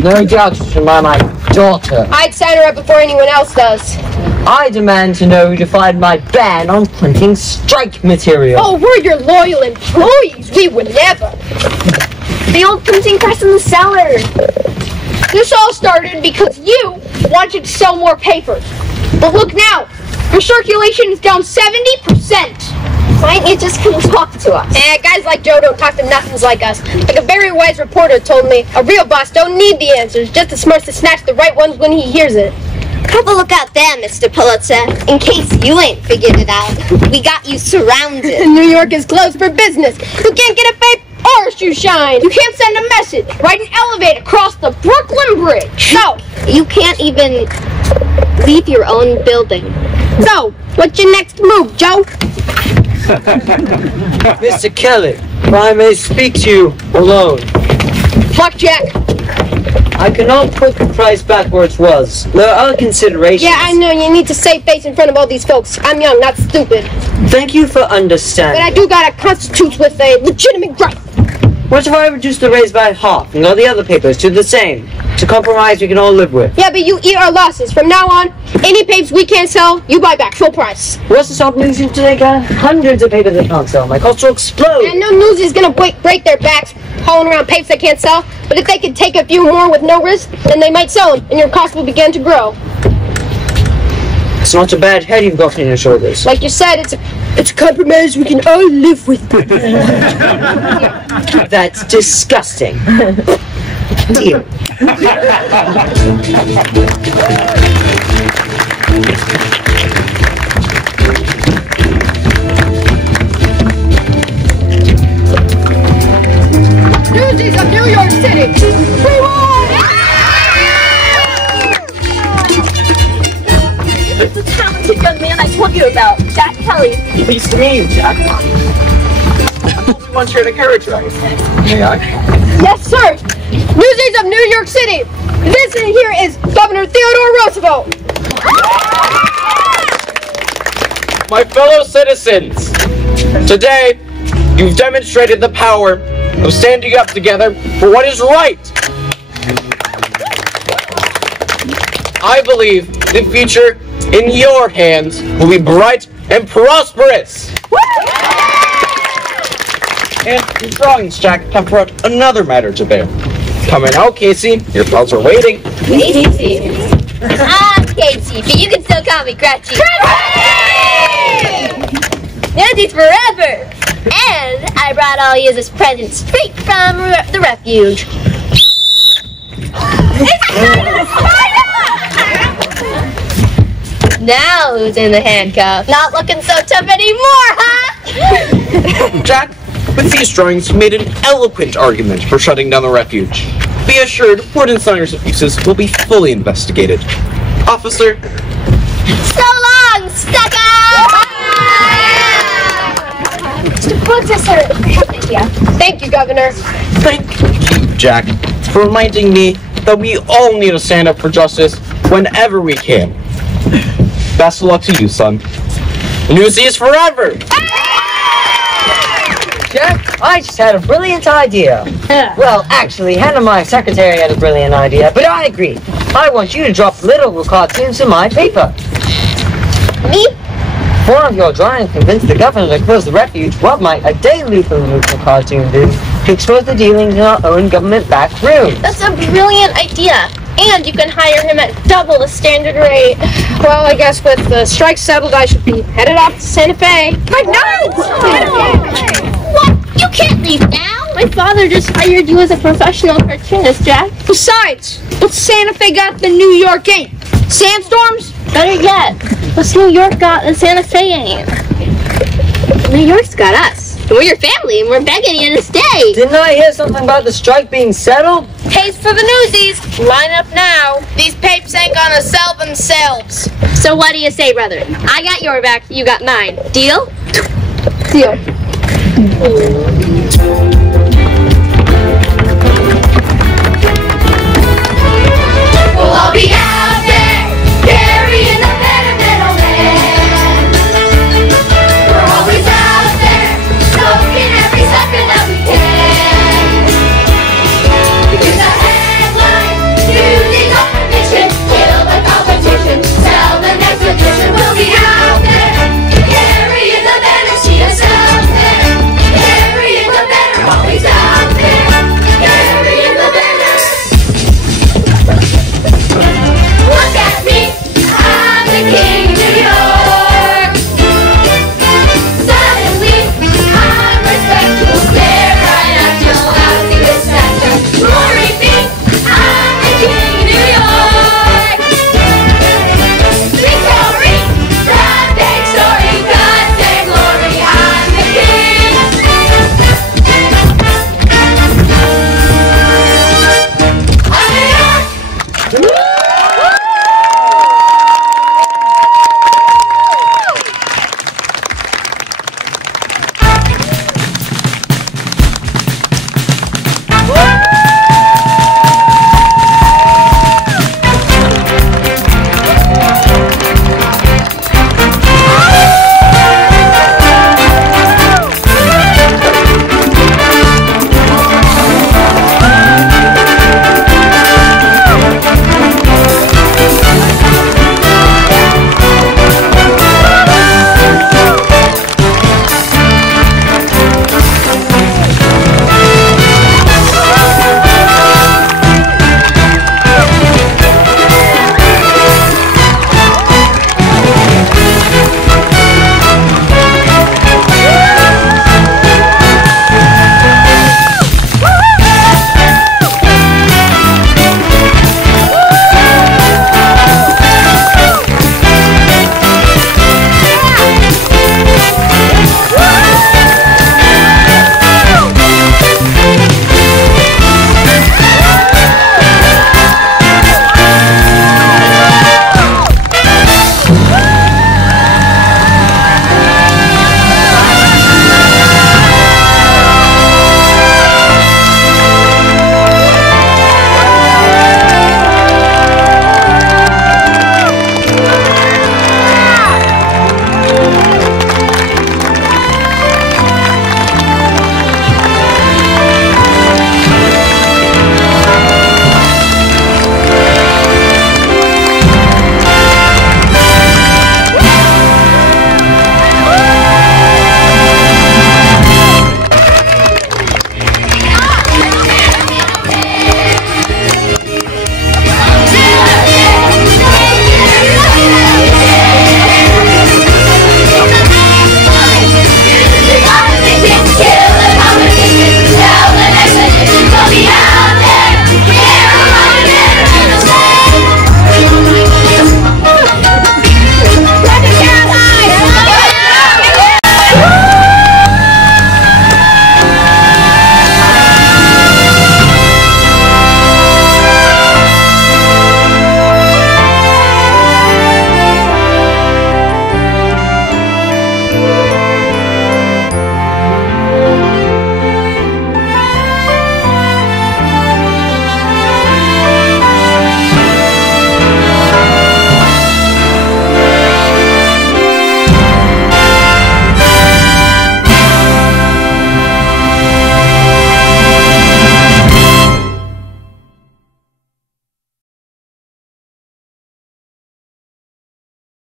No doubt by my daughter. I'd sign her up before anyone else does. I demand to know who defied my ban on printing strike material. Oh, we're your loyal employees. We would never. The old printing press in the cellar. This all started because you wanted to sell more papers. But look now, your circulation is down 70%. Why don't you just come talk to us? Guys like Joe don't talk to nothings like us. Like a very wise reporter told me, a real boss don't need the answers, just the smarts to snatch the right ones when he hears it. Have a look out there, Mr. Pulitzer. In case you ain't figured it out, we got you surrounded. New York is closed for business. You can't get a vape or a shoe shine. You can't send a message, ride an elevator across the Brooklyn Bridge. No. You can't even leave your own building. So, what's your next move, Joe? Mr. Kelly, if I may speak to you alone. Blackjack. I cannot put the price back where it was. There are other considerations. Yeah, I know. You need to save face in front of all these folks. I'm young, not stupid. Thank you for understanding. But I do gotta constitute with a legitimate gripe. What if I reduce the raise by half and all the other papers to the same? It's a compromise we can all live with. Yeah, but you eat our losses. From now on, any papers we can't sell, you buy back full price. What's to stop Newsies to take hundreds of papers they can't sell? My costs will explode. And no Newsies gonna break their backs hauling around papers they can't sell. But if they can take a few more with no risk, then they might sell them, and your cost will begin to grow. It's not a bad head you've got on your shoulders. Like you said, it's a compromise we can all live with. That's disgusting. Deal. Newsies of New York City. We won! It's the talented young man I told you about, Jack Kelly. Pleased to meet you, Jack. Once you're to characterize. May I? Yes, sir. Newsies of New York City. This here is Governor Theodore Roosevelt. My fellow citizens, today you've demonstrated the power of standing up together for what is right. I believe the future in your hands will be bright and prosperous. And your drawings, Jack, have brought another matter to bear. Come in now, Casey. Your pals are waiting. Casey. I'm Casey, but you can still call me Gretchen. Newsies forever! And I brought all you as presents straight from the refuge. Now who's in the handcuffs? Not looking so tough anymore, huh? Jack, with these drawings, you made an eloquent argument for shutting down the refuge. Be assured, Warden Snyder's abuses will be fully investigated. Officer. So long, sucker! Mr. Pulitzer, Thank you, Governor. Thank you, Jack, for reminding me that we all need to stand up for justice whenever we can. Best of luck to you, son. Newsies forever! Jack, I just had a brilliant idea. Well, actually, Hannah, my secretary, had a brilliant idea, but I agree. I want you to drop literal cartoons in my paper. Me? One of your drawings convinced the governor to close the refuge. What might a daily political cartoon do to expose the dealings in our own government back room? That's a brilliant idea. And you can hire him at double the standard rate. Well, I guess with the strike settled, I should be headed off to Santa Fe. But no! What? You can't leave now. My father just hired you as a professional cartoonist, Jack. Besides, what's Santa Fe got that New York ain't? Sandstorms? Better yet, what's New York got that Santa Fe ain't? New York's got us. And we're your family, and we're begging you to stay. Didn't I hear something about the strike being settled? Pays for the Newsies. Line up now. These papes ain't gonna sell themselves. So what do you say, brother? I got your back, you got mine. Deal? Deal.